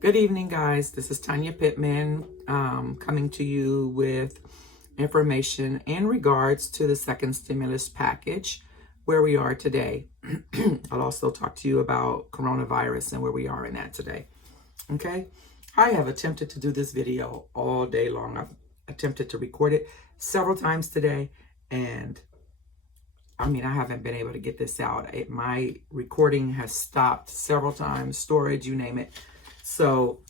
Good evening, guys. This is Tanya Pittman coming to you with information in regards to the second stimulus package, where we are today. I'll also talk to you about coronavirus and where we are in that today. Okay? I have attempted to do this video all day long. I've attempted to record it several times today, and I haven't been able to get this out. My recording has stopped several times, storage, you name it. So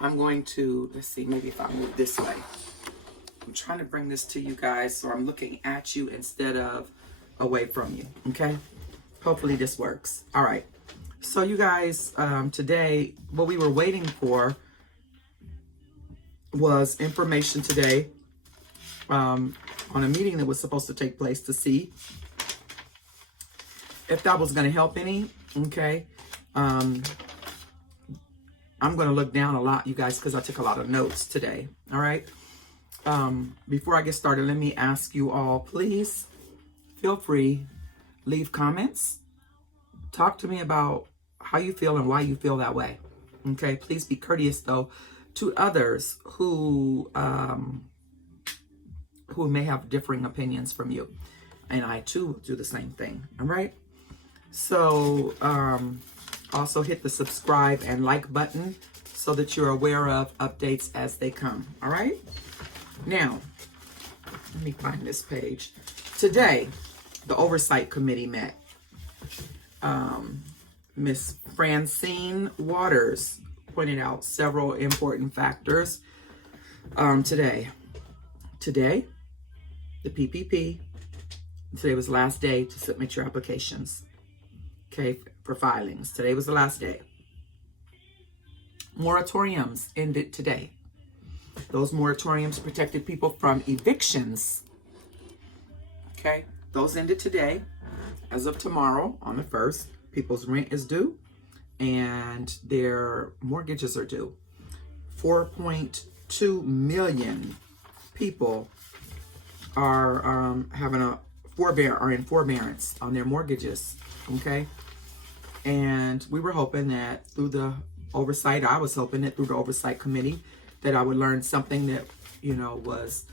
I'm going to, let's see, maybe if I move this way. I'm trying to bring this to you guys so I'm looking at you instead of away from you, okay? Hopefully this works. All right. So you guys, today, what we were waiting for was information today on a meeting that was supposed to take place to see if that was going to help any, okay? I'm going to look down a lot, you guys, because I took a lot of notes today. All right. Before I get started, let me ask you all, please feel free, leave comments. Talk to me about how you feel and why you feel that way. Okay. Please be courteous, though, to others who may have differing opinions from you. And I, too, will do the same thing. All right. So, also hit the subscribe and like button so that you're aware of updates as they come. All right. Now, let me find this page. Today, the Oversight Committee met. Miss Francine Waters pointed out several important factors today. Today, the PPP. Today was the last day to submit your applications. Okay, for filings. Today was the last day. Moratoriums ended today. Those moratoriums protected people from evictions. Okay, those ended today. As of tomorrow, on the 1st, people's rent is due and their mortgages are due. 4.2 million people are in forbearance on their mortgages. Okay. And we were hoping that through the oversight, I was hoping that through the Oversight Committee, that I would learn something that, was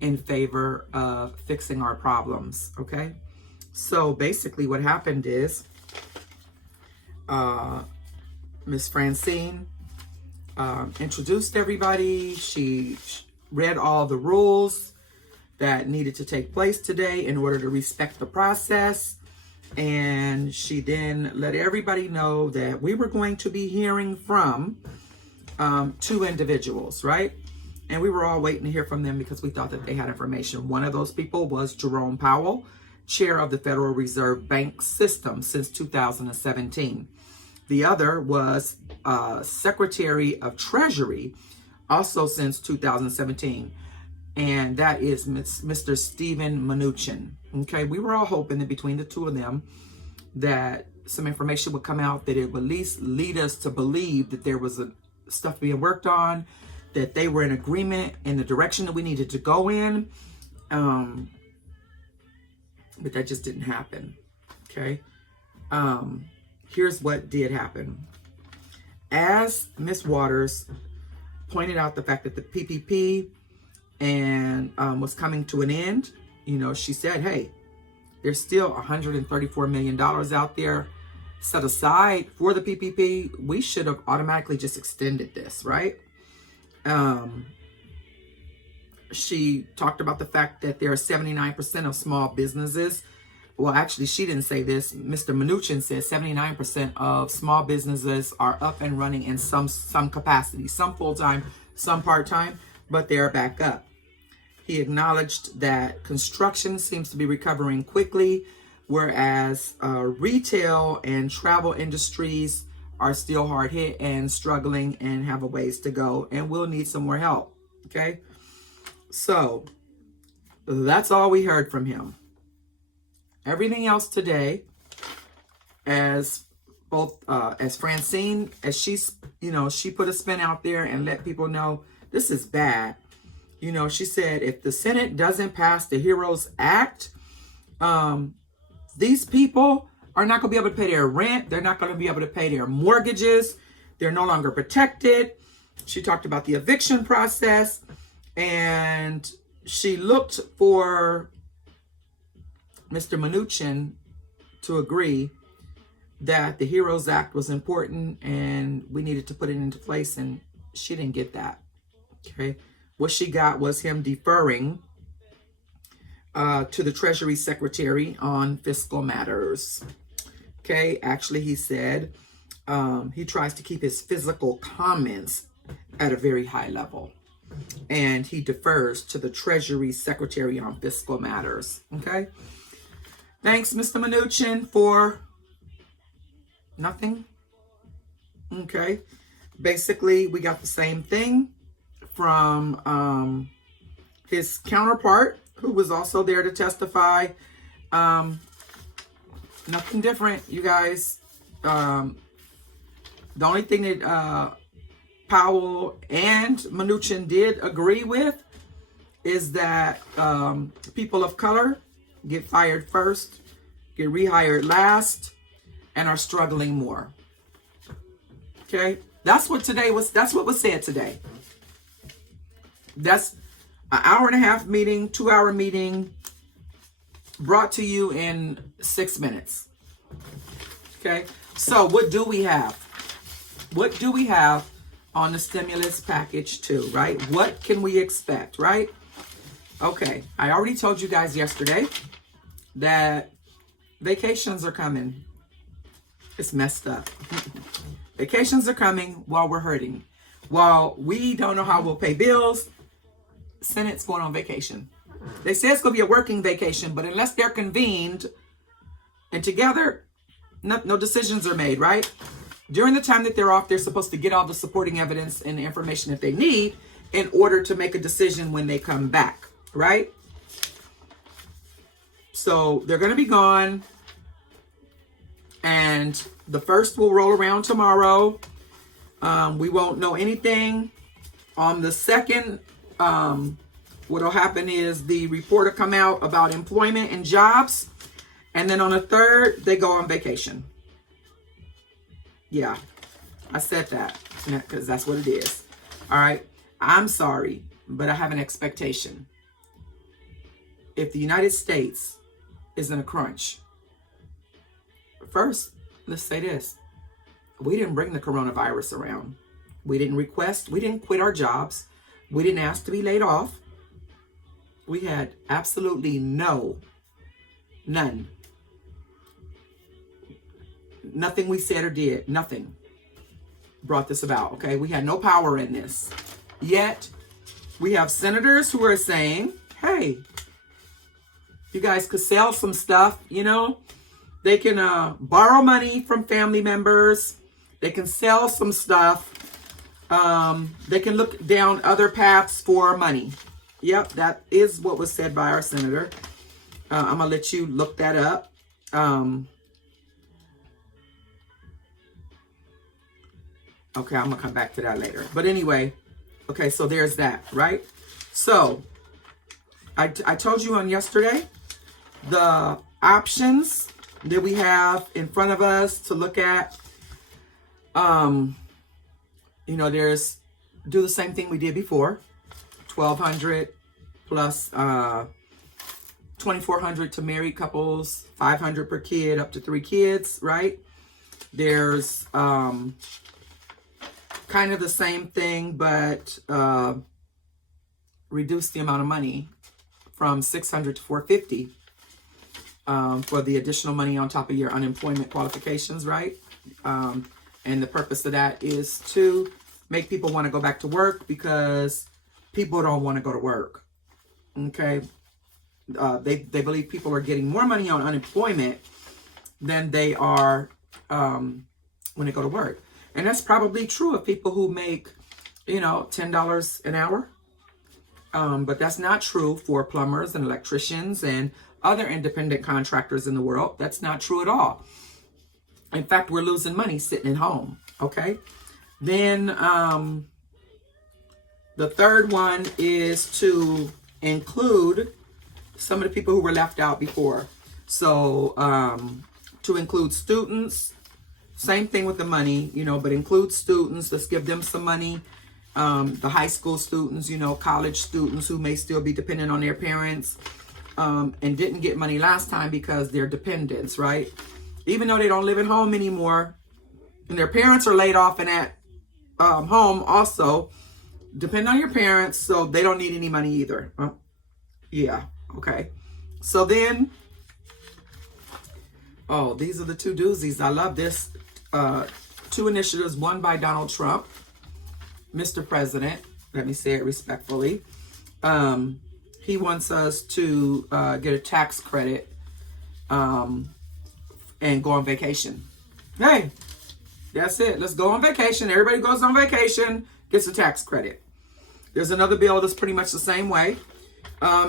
in favor of fixing our problems. Okay. So basically what happened is, Miss Francine introduced everybody. She read all the rules that needed to take place today in order to respect the process. And she then let everybody know that we were going to be hearing from 2 individuals, right? And we were all waiting to hear from them because we thought that they had information. One of those people was Jerome Powell, chair of the Federal Reserve Bank System since 2017. The other was Secretary of Treasury, also since 2017. And that is Mr. Steven Mnuchin. Okay, we were all hoping that between the two of them that some information would come out that it would at least lead us to believe that there was stuff being worked on, that they were in agreement in the direction that we needed to go in. But that just didn't happen. Okay. Here's what did happen. As Miss Waters pointed out the fact that the PPP and was coming to an end, she said, hey, there's still $134 million out there set aside for the PPP. We should have automatically just extended this, right? She talked about the fact that there are 79% of small businesses. Well, actually, she didn't say this. Mr. Mnuchin said 79% of small businesses are up and running in some capacity, some full-time, some part-time, but they're back up. He acknowledged that construction seems to be recovering quickly, whereas retail and travel industries are still hard hit and struggling and have a ways to go and will need some more help. Okay. So that's all we heard from him. Everything else today, as Francine, as she put a spin out there and let people know this is bad. She said, if the Senate doesn't pass the HEROES Act, these people are not going to be able to pay their rent. They're not going to be able to pay their mortgages. They're no longer protected. She talked about the eviction process, and she looked for Mr. Mnuchin to agree that the HEROES Act was important and we needed to put it into place, and she didn't get that. Okay. What she got was him deferring to the Treasury Secretary on fiscal matters. Okay. Actually, he said he tries to keep his physical comments at a very high level, and he defers to the Treasury Secretary on fiscal matters. Okay. Thanks, Mr. Mnuchin, for nothing. Okay. Basically, we got the same thing from his counterpart, who was also there to testify. Nothing different, you guys. The only thing that Powell and Mnuchin did agree with is that people of color get fired first, get rehired last, and are struggling more. Okay, that's what was said today. That's an hour and a half meeting, 2-hour meeting, brought to you in 6 minutes. Okay, so what do we have? What do we have on the stimulus package 2, right? What can we expect, right? Okay, I already told you guys yesterday that vacations are coming. It's messed up. Vacations are coming while we're hurting. While we don't know how we'll pay bills, Senate's going on vacation. They say it's going to be a working vacation, but unless they're convened and together, no decisions are made, right? During the time that they're off, they're supposed to get all the supporting evidence and the information that they need in order to make a decision when they come back, right? So they're going to be gone, and the first will roll around tomorrow. We won't know anything. On the second, what'll happen is the report will come out about employment and jobs, and then on the third, they go on vacation. Yeah, I said that because that's what it is. All right, I'm sorry, but I have an expectation. If the United States is in a crunch, first, let's say this. We didn't bring the coronavirus around. We didn't quit our jobs. We didn't ask to be laid off. We had absolutely none. Nothing we said or did, nothing brought this about, okay? We had no power in this. Yet, we have senators who are saying, hey, you guys could sell some stuff, you know? They can borrow money from family members. They can sell some stuff. They can look down other paths for money. Yep, that is what was said by our senator. I'm going to let you look that up. Okay, I'm going to come back to that later. But anyway, okay, so there's that, right? So, I told you on yesterday, the options that we have in front of us to look at, you know, there's do the same thing we did before, $1,200 plus $2,400 to married couples, $500 per kid, up to 3 kids, right? There's kind of the same thing, but reduce the amount of money from $600 to $450 for the additional money on top of your unemployment qualifications, right? And the purpose of that is to make people want to go back to work because people don't want to go to work. Okay. They believe people are getting more money on unemployment than they are when they go to work. And that's probably true of people who make, you know, $10 an hour. But that's not true for plumbers and electricians and other independent contractors in the world. That's not true at all. In fact, we're losing money sitting at home. Okay. Then the third one is to include some of the people who were left out before. So to include students. Same thing with the money, you know, but include students. Let's give them some money. The high school students, you know, college students who may still be dependent on their parents, and didn't get money last time because they're dependents, right? Even though they don't live at home anymore, and their parents are laid off and at home also, depend on your parents, so they don't need any money either. Yeah, okay. So then, oh, these are the two doozies. I love this. Two initiatives, one by Donald Trump, Mr. President, let me say it respectfully. He wants us to get a tax credit and go on vacation. Hey, that's it. Let's go on vacation. Everybody goes on vacation, gets a tax credit. There's another bill that's pretty much the same way,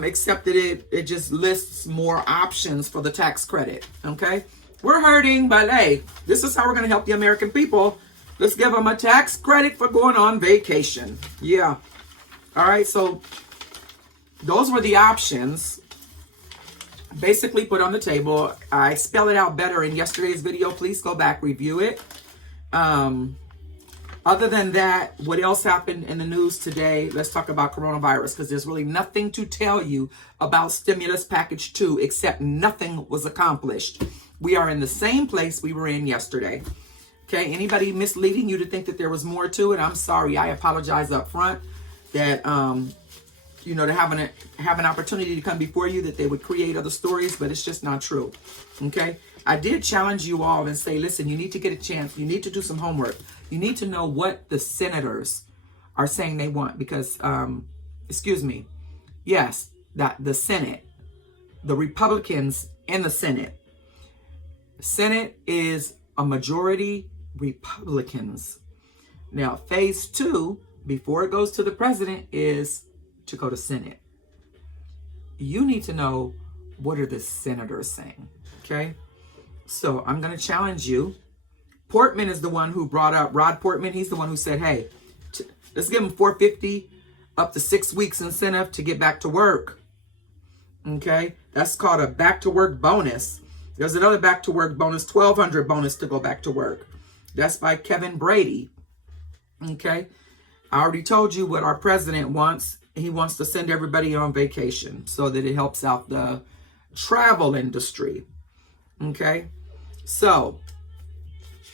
except that it just lists more options for the tax credit, okay? We're hurting, but hey, this is how we're going to help the American people. Let's give them a tax credit for going on vacation. Yeah. All right, so those were the options basically put on the table. I spell it out better in yesterday's video. Please go back, review it. Other than that, what else happened in the news today? Let's talk about coronavirus, because there's really nothing to tell you about stimulus package 2 except nothing was accomplished. We are in the same place we were in yesterday. Okay, anybody misleading you to think that there was more to it, I'm sorry. I apologize up front that, you know, to have an opportunity to come before you, that they would create other stories, but it's just not true. Okay, I did challenge you all and say, listen, you need to get a chance. You need to do some homework. You need to know what the senators are saying they want, because, yes, that the Senate, the Republicans in the Senate. Senate is a majority Republicans. Now, phase 2, before it goes to the president, is to go to Senate. You need to know, what are the senators saying? Okay, so I'm going to challenge you. Portman is the one who brought up, Rod Portman, he's the one who said, hey, let's give them $450 up to 6 weeks incentive to get back to work. Okay, that's called a back to work bonus. There's another back to work bonus, $1,200 bonus to go back to work. That's by Kevin Brady. Okay, I already told you what our president wants. He wants to send everybody on vacation so that it helps out the travel industry. Okay, so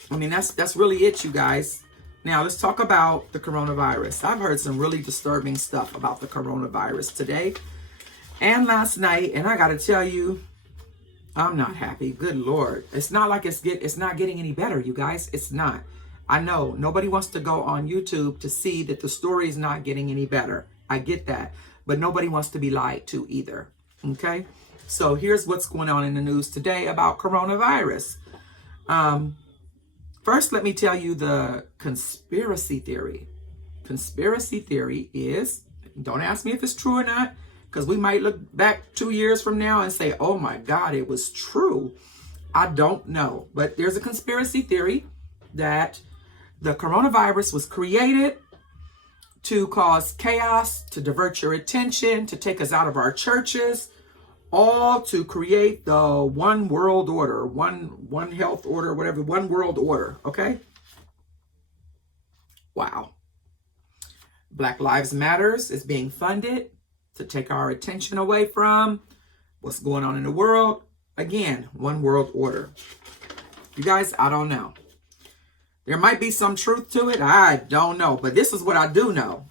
I mean, that's really it, you guys. Now, let's talk about the coronavirus. I've heard some really disturbing stuff about the coronavirus today and last night, and I got to tell you, I'm not happy. Good Lord. It's not like it's not getting any better, you guys. It's not. I know nobody wants to go on YouTube to see that the story is not getting any better. I get that. But nobody wants to be lied to either. Okay? So here's what's going on in the news today about coronavirus. First, let me tell you the conspiracy theory. Conspiracy theory is, don't ask me if it's true or not, because we might look back 2 years from now and say, oh my God, it was true. I don't know. But there's a conspiracy theory that the coronavirus was created to cause chaos, to divert your attention, to take us out of our churches, all to create the one world order, one health order, whatever, one world order, okay? Wow. Black Lives Matters is being funded to take our attention away from what's going on in the world. Again, one world order. You guys, I don't know. There might be some truth to it. I don't know. But this is what I do know.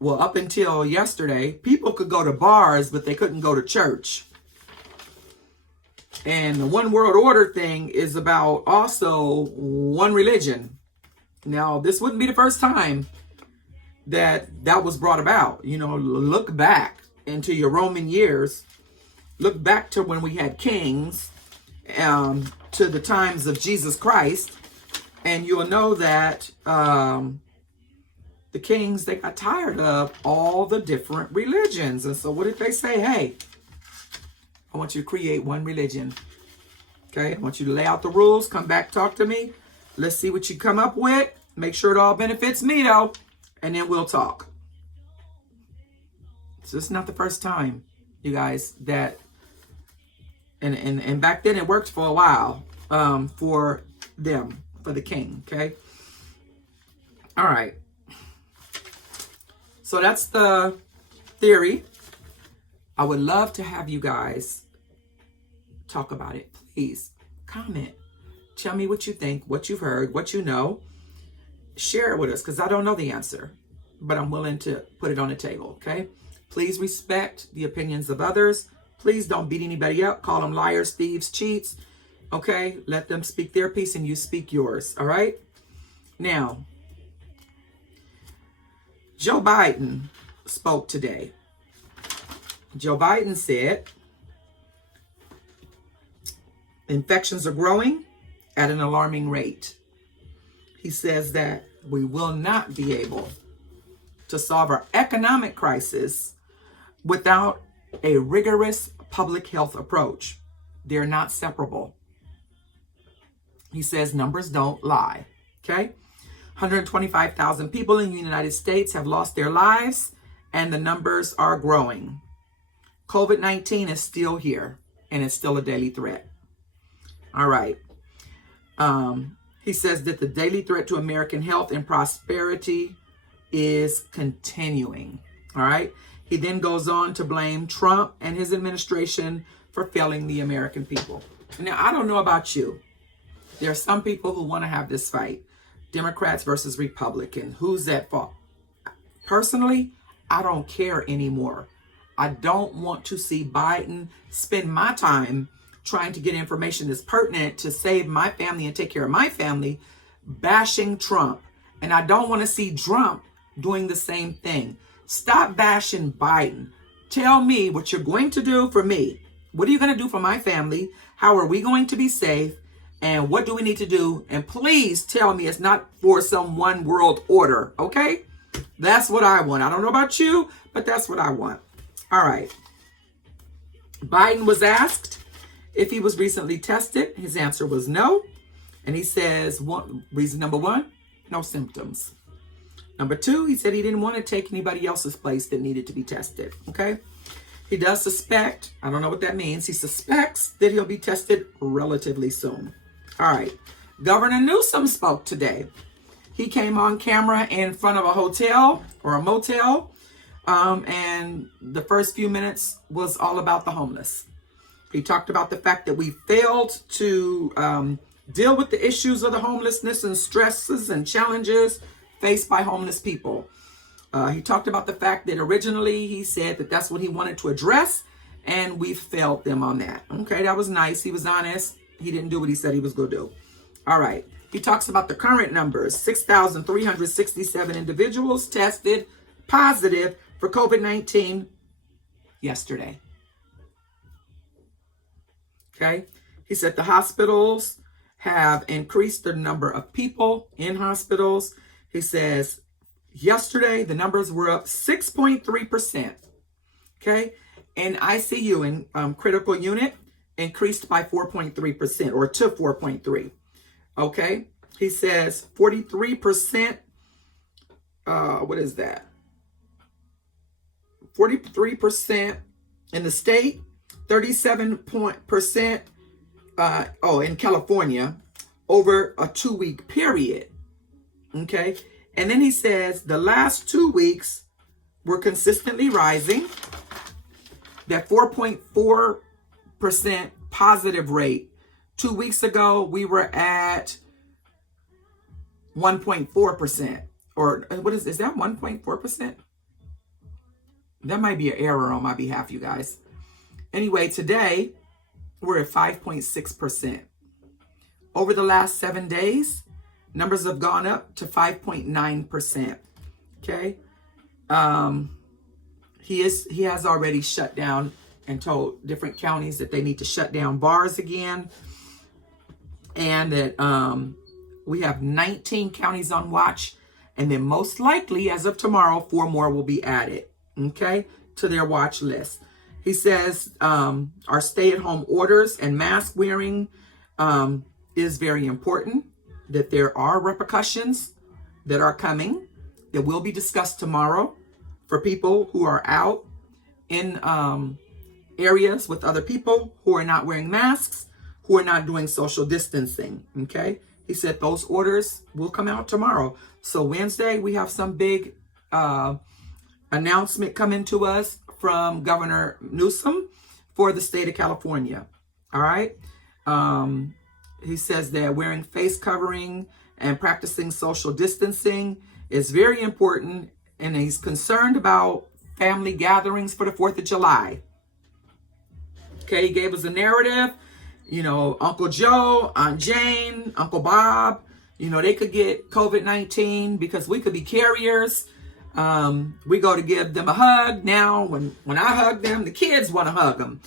Well, up until yesterday, people could go to bars, but they couldn't go to church. And the one world order thing is about also one religion. Now, this wouldn't be the first time that was brought about. You know, look back into your Roman years. Look back to when we had kings, to the times of Jesus Christ. And you'll know that the kings, they got tired of all the different religions. And so what did they say? Hey, I want you to create one religion. Okay, I want you to lay out the rules. Come back, talk to me. Let's see what you come up with. Make sure it all benefits me, though. And then we'll talk. So it's not the first time, you guys, that And back then it worked for a while for them, for the king. Okay. All right. So that's the theory. I would love to have you guys talk about it. Please comment. Tell me what you think, what you've heard, what you know. Share it with us, because I don't know the answer, but I'm willing to put it on the table. Okay. Please respect the opinions of others. Please don't beat anybody up. Call them liars, thieves, cheats. Okay. Let them speak their piece and you speak yours. All right. Now, Joe Biden spoke today. Joe Biden said infections are growing at an alarming rate. He says that we will not be able to solve our economic crisis without a rigorous public health approach. They're not separable. He says numbers don't lie. Okay? 125,000 people in the United States have lost their lives, and the numbers are growing. COVID-19 is still here, and it's still a daily threat. All right. He says that the daily threat to American health and prosperity is continuing. All right. He then goes on to blame Trump and his administration for failing the American people. Now, I don't know about you. There are some people who want to have this fight. Democrats versus Republicans. Who's at fault? Personally, I don't care anymore. I don't want to see Biden spend my time trying to get information that's pertinent to save my family and take care of my family, bashing Trump. And I don't want to see Trump doing the same thing. Stop bashing Biden. Tell me what you're going to do for me. What are you going to do for my family? How are we going to be safe? And what do we need to do? And please tell me it's not for some one world order, okay? That's what I want. I don't know about you, but that's what I want. All right. Biden was asked if he was recently tested. His answer was no. And he says, reason number one, no symptoms. Number two, he said he didn't want to take anybody else's place that needed to be tested, okay? He does suspect, I don't know what that means, he suspects that he'll be tested relatively soon. All right. Governor Newsom spoke today. He came on camera in front of a hotel or a motel, and the first few minutes was all about the homeless. He talked about the fact that we failed to deal with the issues of the homelessness and stresses and challenges faced by homeless people. He talked about the fact that originally he said that that's what he wanted to address, and we failed them on that. Okay, that was nice. He was honest. He didn't do what he said he was going to do. All right. He talks about the current numbers. 6,367 individuals tested positive for COVID-19 yesterday. Okay. He said the hospitals have increased the number of people in hospitals. He says yesterday the numbers were up 6.3%. Okay. And ICU in critical unit increased by 4.3% or to 4.3. Okay. He says 43%. What is that? 43% in the state, 37% in California over a 2-week period. Okay. And then he says the last 2 weeks were consistently rising. That 4.4% positive rate. 2 weeks ago, we were at 1.4%. Or what is that 1.4%? That might be an error on my behalf, you guys. Anyway, today, we're at 5.6%. Over the last 7 days, numbers have gone up to 5.9%. Okay. He has already shut down and told different counties that they need to shut down bars again. And that we have 19 counties on watch. And then most likely, as of tomorrow, 4 more will be added, okay, to their watch list. He says our stay-at-home orders and mask wearing is very important, that there are repercussions that are coming that will be discussed tomorrow for people who are out in areas with other people who are not wearing masks, who are not doing social distancing. Okay. He said those orders will come out tomorrow. So Wednesday, we have some big announcement coming to us from Governor Newsom for the state of California. All right. He says that wearing face covering and practicing social distancing is very important. And he's concerned about family gatherings for the 4th of July. Okay, he gave us a narrative. You know, Uncle Joe, Aunt Jane, Uncle Bob, you know, they could get COVID-19 because we could be carriers. We go to give them a hug. Now, when I hug them, the kids want to hug them.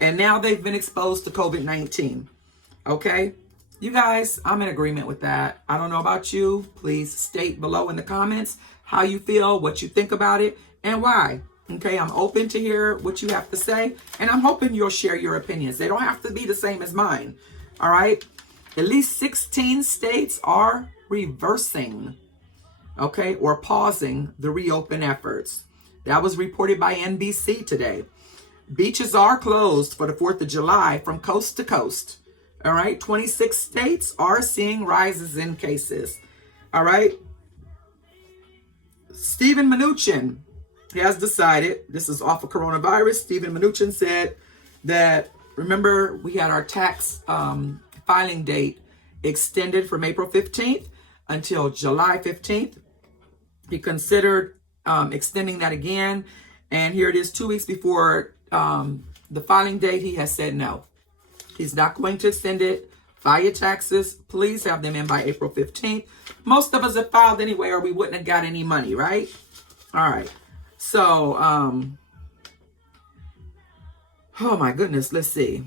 And now they've been exposed to COVID-19. Okay? You guys, I'm in agreement with that. I don't know about you. Please state below in the comments how you feel, what you think about it, and why. Okay, I'm open to hear what you have to say, and I'm hoping you'll share your opinions. They don't have to be the same as mine. All right? At least 16 states are reversing, okay, or pausing the reopen efforts. That was reported by NBC today. Beaches are closed for the 4th of July from coast to coast. All right? 26 states are seeing rises in cases. All right? Steven Mnuchin has decided, this is off of coronavirus, Steven Mnuchin said that, remember, we had our tax filing date extended from April 15th until July 15th. He considered extending that again. And here it is 2 weeks before the filing date. He has said no. He's not going to extend it. File your taxes. Please have them in by April 15th. Most of us have filed anyway, or we wouldn't have got any money, right? All right. So, oh my goodness, let's see.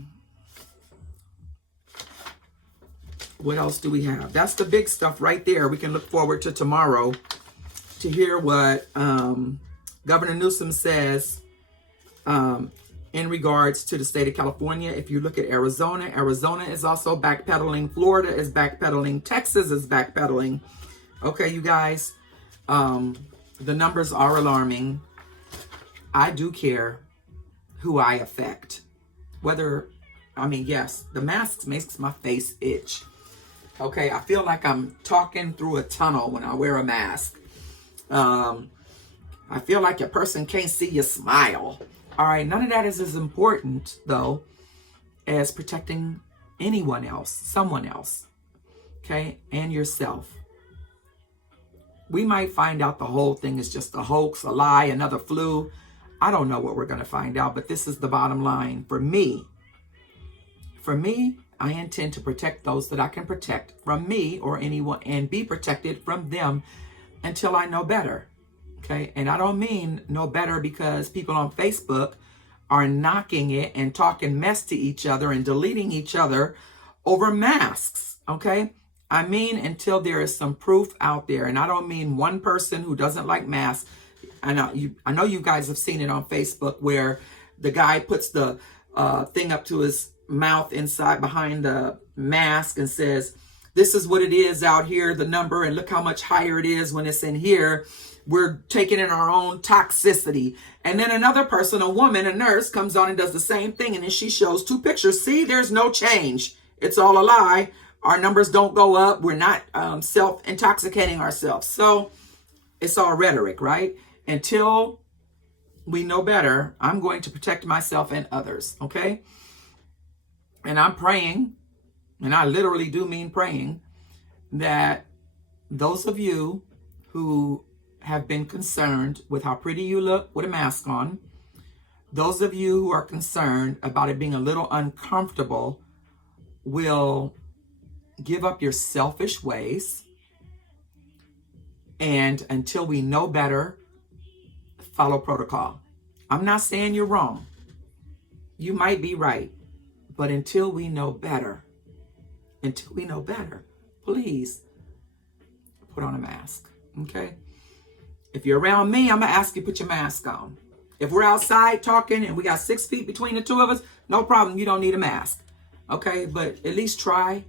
What else do we have? That's the big stuff right there. We can look forward to tomorrow to hear what Governor Newsom says in regards to the state of California. If you look at Arizona, Arizona is also backpedaling. Florida is backpedaling. Texas is backpedaling. Okay, you guys, the numbers are alarming. I do care who I affect. Whether, I mean, yes, the mask makes my face itch. Okay, I feel like I'm talking through a tunnel when I wear a mask. I feel like a person can't see you smile. All right, none of that is as important, though, as protecting anyone else, someone else, okay, and yourself. We might find out the whole thing is just a hoax, a lie, another flu. I don't know what we're going to find out, but this is the bottom line. For me, I intend to protect those that I can protect from me or anyone, and be protected from them until I know better. Okay, and I don't mean know better because people on Facebook are knocking it and talking mess to each other and deleting each other over masks. Okay, I mean until there is some proof out there, and I don't mean one person who doesn't like masks. I know you guys have seen it on Facebook where the guy puts the thing up to his mouth inside behind the mask and says, "This is what it is out here, the number, and look how much higher it is when it's in here. We're taking in our own toxicity." And then another person, a woman, a nurse, comes on and does the same thing. And then she shows two pictures. See, there's no change. It's all a lie. Our numbers don't go up. We're not self-intoxicating ourselves. So it's all rhetoric, right? Until we know better, I'm going to protect myself and others, okay? And I'm praying, and I literally do mean praying, that those of you who have been concerned with how pretty you look with a mask on, those of you who are concerned about it being a little uncomfortable, will give up your selfish ways, and until we know better, follow protocol. I'm not saying you're wrong. You might be right. But until we know better, please put on a mask, okay? If you're around me, I'm going to ask you to put your mask on. If we're outside talking and we got 6 feet between the two of us, no problem. You don't need a mask, okay? But at least try.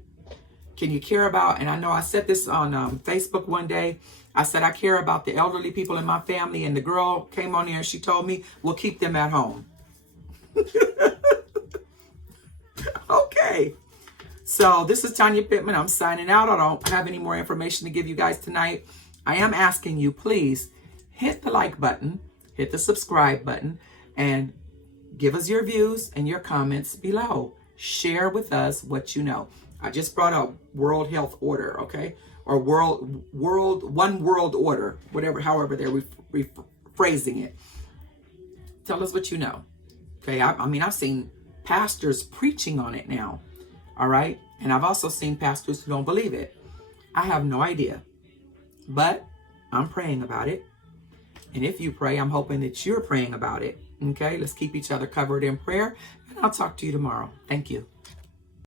Can you care about, and I know I said this on Facebook one day, I said I care about the elderly people in my family, and the girl came on here and she told me, we'll keep them at home. Okay. So this is Tanya Pittman. I'm signing out. I don't have any more information to give you guys tonight. I am asking you, please hit the like button, hit the subscribe button, and give us your views and your comments below. Share with us what you know. I just brought up World Health Order, okay? Or one world order, whatever, however they're rephrasing it. Tell us what you know. Okay, I mean, I've seen pastors preaching on it now. All right. And I've also seen pastors who don't believe it. I have no idea. But I'm praying about it. And if you pray, I'm hoping that you're praying about it. Okay. Let's keep each other covered in prayer. And I'll talk to you tomorrow. Thank you.